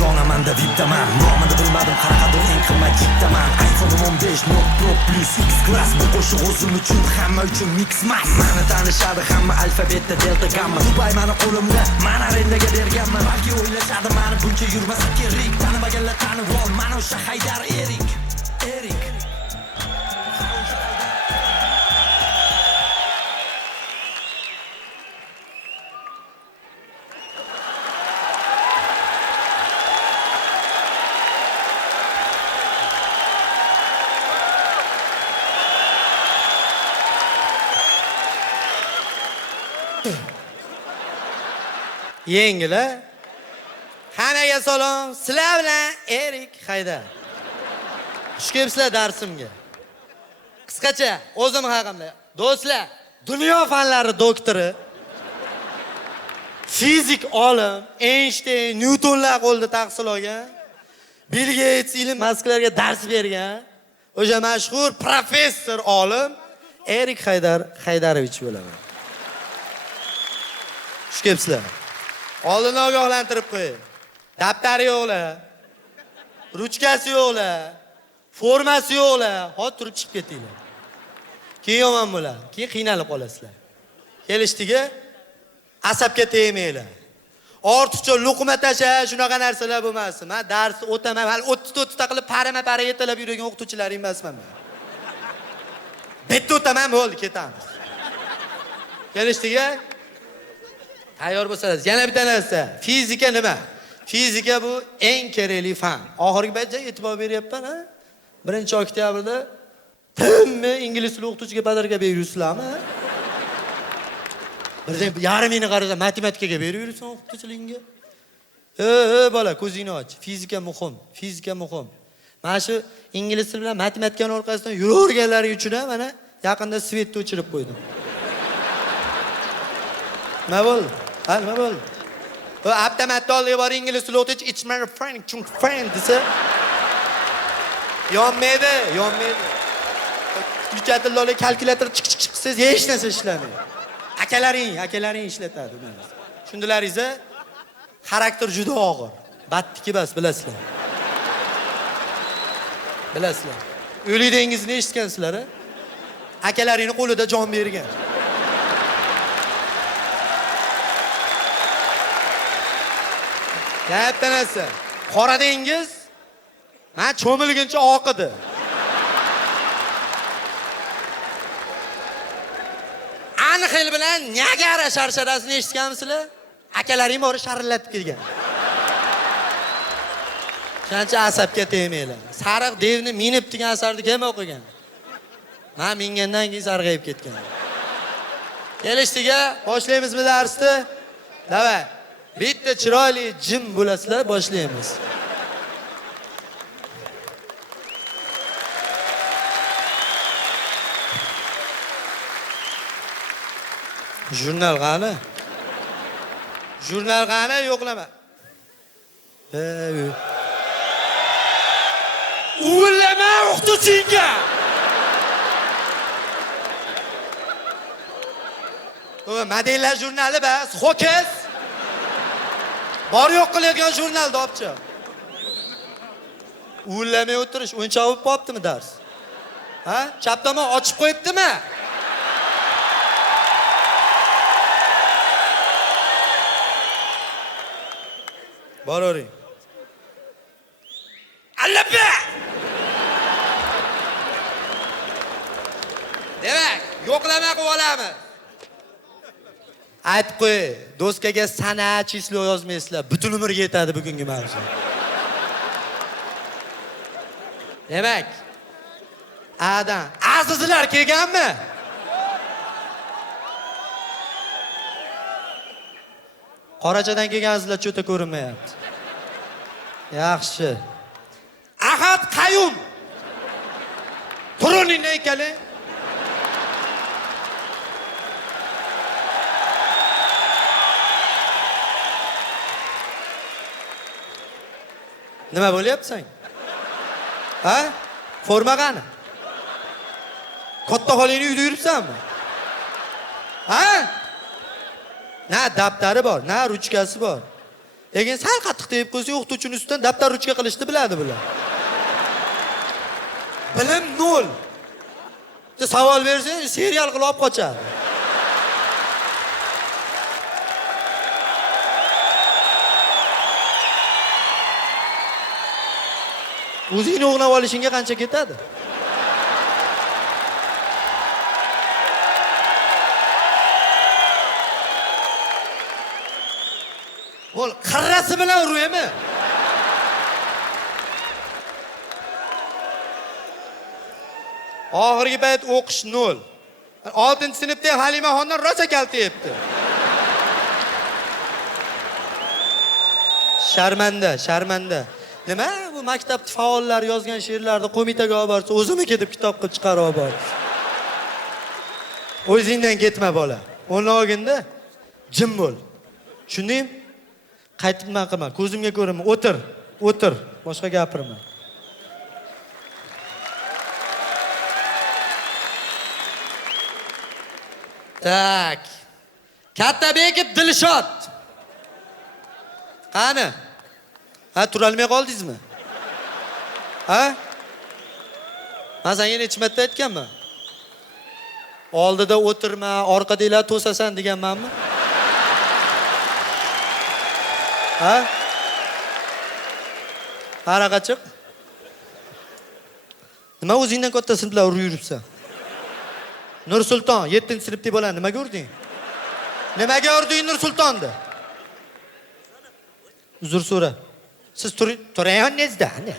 Begonamanda vipdaman nomini bilmadim qaraqadir eng qimmat chiptaman iPhone'im 15 Note Pro Plus X Class bu qo'shiq o'zim uchun hamma uchun mix mas mani tanishadi hamma alfabetda delta gamma Dubai mani qo'limda mana arendaga berganman balki o'ylashadi mani buncha yurmasa kerak tanimaganlar tanib ol mana o'sha Haydar Erik Yengila. Hammaga salom. Sizlar bilan Erik Haydar. Xush kelibsizlar darsimga. Qisqacha o'zim haqimda. Do'stlar, dunyo fanlari doktori, fizik olim, Einstein, Newtonlar qo'lida tahsil olgan, Bill Gates ilm Moskvalarga dars bergan, o'sha mashhur professor olim Erik Haydarovich bo'laman. Xush kelibsizlar. Oldin ogohlantirib qo'ying. Daftari yo'qlar, ruchkasi yo'qlar, formasi yo'qlar, hozir turib chiqib ketinglar. Keyin yomon bo'ladi, keyin qiynalib qolasizlar. Kelishdiga asabga tegmanglar. Ortiqcha luqma tasha, shunaqa narsalar bo'lmasin. Men darsni o'taman, hali 30 qilib parama-para yetalab yurgan o'qituvchilar emasman men. Bitta o'taman bo'ldi, ketamiz. Kelishdiga tayyor bo'lsangiz, yana bitta narsa. Fizika nima? Fizika bu eng kerakli fan. Oxirgi paytda e'tibor beryapman, ha? 1-oktyabrda timmi ingliz tili o'qituvchiga badarga beryapsizlarmi? Birdan yarim yilni qarasa matematikaga beraversan o'qituvchiligingga. Bola, ko'zingni och. Fizika muhim. Fizika muhim. Mana shu ingliz tili bilan matematikaning orqasidan yuraverganlaring uchun ham mana yaqinda svetni o'chirib qo'ydim. Nima bo'ldi? Ha, nima bo'ldi? O avtomatda olib bor ingliz tili o'qituvchi it's my friend desa yonmaydi. Uchatilloli kalkulyator chiq siz hech narsa ishlamaydi. Akalaring ishlatadi buni. Tushundilaringiz-a? Xarakter juda og'ir. Battiki bas, bilasizlar. O'lik dengizni eshitgansizlar-a? Akalaringning qo'lida jon bergan. Katta narsa. Qora dengiz men cho'milguncha oqidi. Anxel bilan Niagara sharsharasini eshitganmisizlar? Akalaring bori sharillatib kelgan. Qancha asabga tegmanglar. Sariq devni minib degan asarni kim o'qigan? Men mingandan keyin sarg'ayib ketgan. Kelishdiga boshlaymiz darsni. Davay. Bitta chiroyli jim bo'lasizlar, boshlaymiz. Jurnal qani yo'qlama. Ullama o'qituvchinga. O modellar jurnali bas, ho'kiz. Bor yo'q qiladigan jurnalni olibchi. Ullamay o'tirish o'ncha olib qoptimi dars? Ha? Chap tomon ochib qo'yibdimi? Boravering. Allaba! Demak, yo'qlama qilib olamiz. Aytib qo'y, doskaga sana, chislo yozmaysizlar. Butun umrga yetadi bugungi mavzu. Demak, Adan, azizlar kelganmi? Qorachadan kelgansizlar, cho'ta ko'rinmayapti. Yaxshi. Ahad Qayum. Turuning haykali. Nima bo'lyapsan? Ha? Forma qani? Katta xolingni uyda yuribsanmi? Ha? Na daftari bor, na ruchkasi bor. Lekin sal qattiq tegib qo'ysa, o'qituvchining ustidan daftar ruchka qilishni biladi bular. Bilim nol. Savol bersang, serial qilib olib qochadi. O'zingni o'g'nab olishingga qancha ketadi? Bo'l, qarrasi bilan uraymi? Oxirgi payt o'qish 0. 6-sinfda Halimaxondan rosa kaltayapti. Sharmanda. Nima? Bu maktab faollar yozgan she'rlarni qo'mitaga olib borsa, o'zim ketib kitob qilib chiqarib olib. O'zingdan ketma bola. Uni olginda jim bo'l. Tushundingmi? Qaytib nima qilma, ko'zimga ko'rinma, o'tir. Boshqa gapirma. Tak. Kattabekov Dilshod. Qani? Ha, tura olmay qoldingizmi? Ha? Men senga necha marta aytganman? Oldida o'tirma, orqadagilar to'sasan deganmanmi? Ha? Qaraqa chiq. Nima o'zingdan katta sinflar urib yuribsan? Nursulton 7-sinfda bo'ladi, nimaga urding? Nimaga urding Nursultonni? Uzr so'ra. Siz turayotganingizda, ne?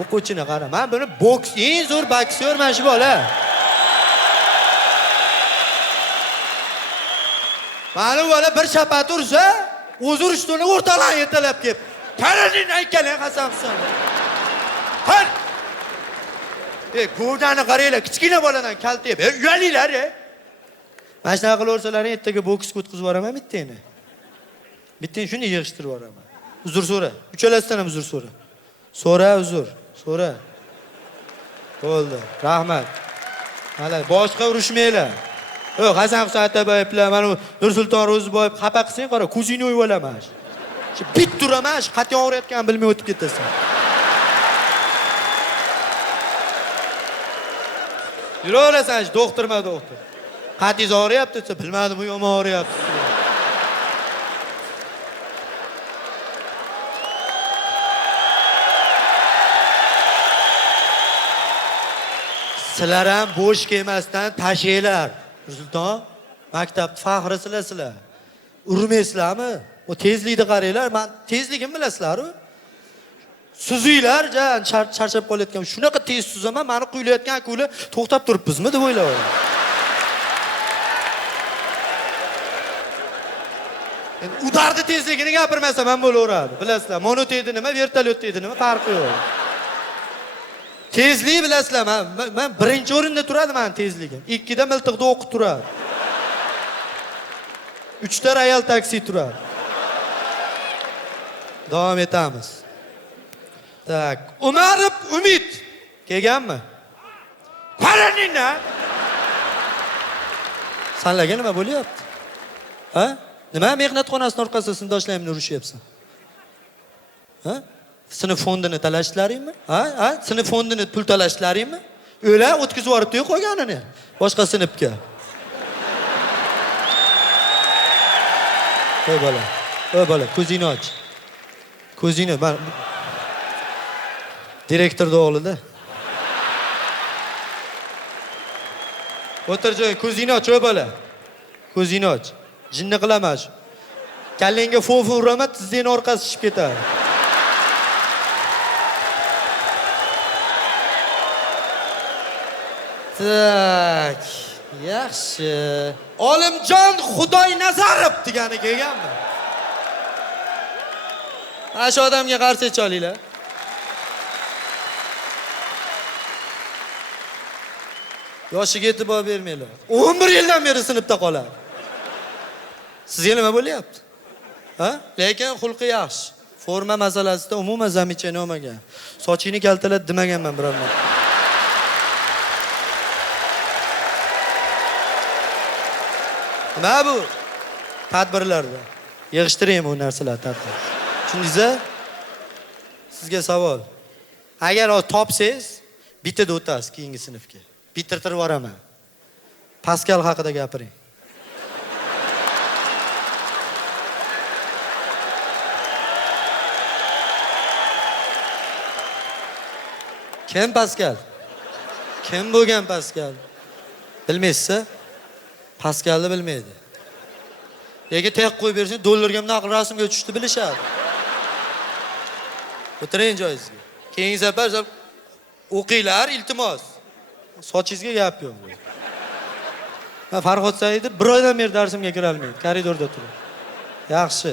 O'quvchini qara. Men buni boks, eng zo'r boksyor mana shu bola. Mana bola bir shapat ursa, o'zi urishtini o'rtadan yetalab kelib. Qaraning aytganing qasamsan. Qar. Go'dani qaranglar, kichkina boladan kaltayib, uyalinglar. Mana shunaqa qilaversalaring, ertaga boksga o'tkazib yuboraman bittani. Bittani shuni yig'ishtirib yuboraman. Uzr so'ra. Uchalasidan ham uzr so'ra. So'ra. Bo'ldi. Rahmat. Mana boshqa urushmanglar. Yo'q, Hasan Husayn Ataboyevlar, mana Nursulton Ro'ziboyev xafa qilsang, qara, ko'zingni o'yib olaman. Shu bit turaman, qat yog'rayotganini bilmay o'tib ketasan. Yuraverasan, doktorma. Qatingiz og'riyapti desa, bilmadim, u yomon og'riyapti. Sizlar ham bo'sh kelmasdan tashinglar. Nursulton, maktab faxrisizlar. Urmaysizlarmi? O tezlikni qaranglar, men tezligimni bilasizlar-ku. Suzinglar, charchab qolayotgan. Shunaqa tez suzaman, meni quylayotgan akula to'xtab turibmizmi deb o'ylayman. Endi udarni tezligini gapirmasa ham bo'laveradi. Bilasizlar, monoteydi nima, vertolyotda nima farqi yo'q. Tezlik bilasizlar, men birinchi o'rinda turadi men tezligim. 2da miltiqda o'qib turadi. 3da Royal taksi turadi. Davom etamiz. Tak, Umarov Umid kelganmi? Qaraning-a. Senlarga nima bo'lyapti? Ha? Nima mehnat xonasining orqasida sinfdoshlarimni urushyapsan? Ha? Sinf fondini talashlaringmi? Ha? Sinf fondini pul talashlaringmi? O'la o'tkazib yuboribdi-yu qo'yganini. Boshqa sinfga. Qo'y bola, ko'zingni och. Ko'zingni, men direktorning o'g'lida. O'tir joy, ko'zingni och, o'y bola. Ko'zingni och. Jinni qilaman shu. Kallangga fo'fu uraman, tizingni orqasi tushib ketadi. Tak, yaxshi. Olimjon Xudoynazarov degani kelganmi? Mana shu odamga qarshi cholinglar. Yoshiga e'tibor bermanglar. 11 yildan beri sinfda qoladi. Sizga nima bo'lyapti? Ha? Lekin xulqi yaxshi. Forma masalasida umuman zamichani olmagan. Sochingni kaltalab demaganman biror marta. Nima bu? Tadbirlarda. Yig'ishtiring bu narsalarni tartib. Tushundingiz-a? Sizga savol. Agar topsangiz, bittada o'tasiz keyingi sinfga. Bitirtirib yuboraman. Paskal haqida gapiring. Kim Paskal? Kim bo'lgan Paskal? Bilmaysiz-a? Paskalni bilmaydi. Lekin tek qo'yib bersang, dollarga bunaqa rasmga tushdi bilishadi. O'tiring joyingizga. Keyingi safar o'qinglar, iltimos. Sochingizga gap yo'q. Men Farhod Saidov bir oydan beri darsimga kira olmaydi. Koridorda turadi. Yaxshi.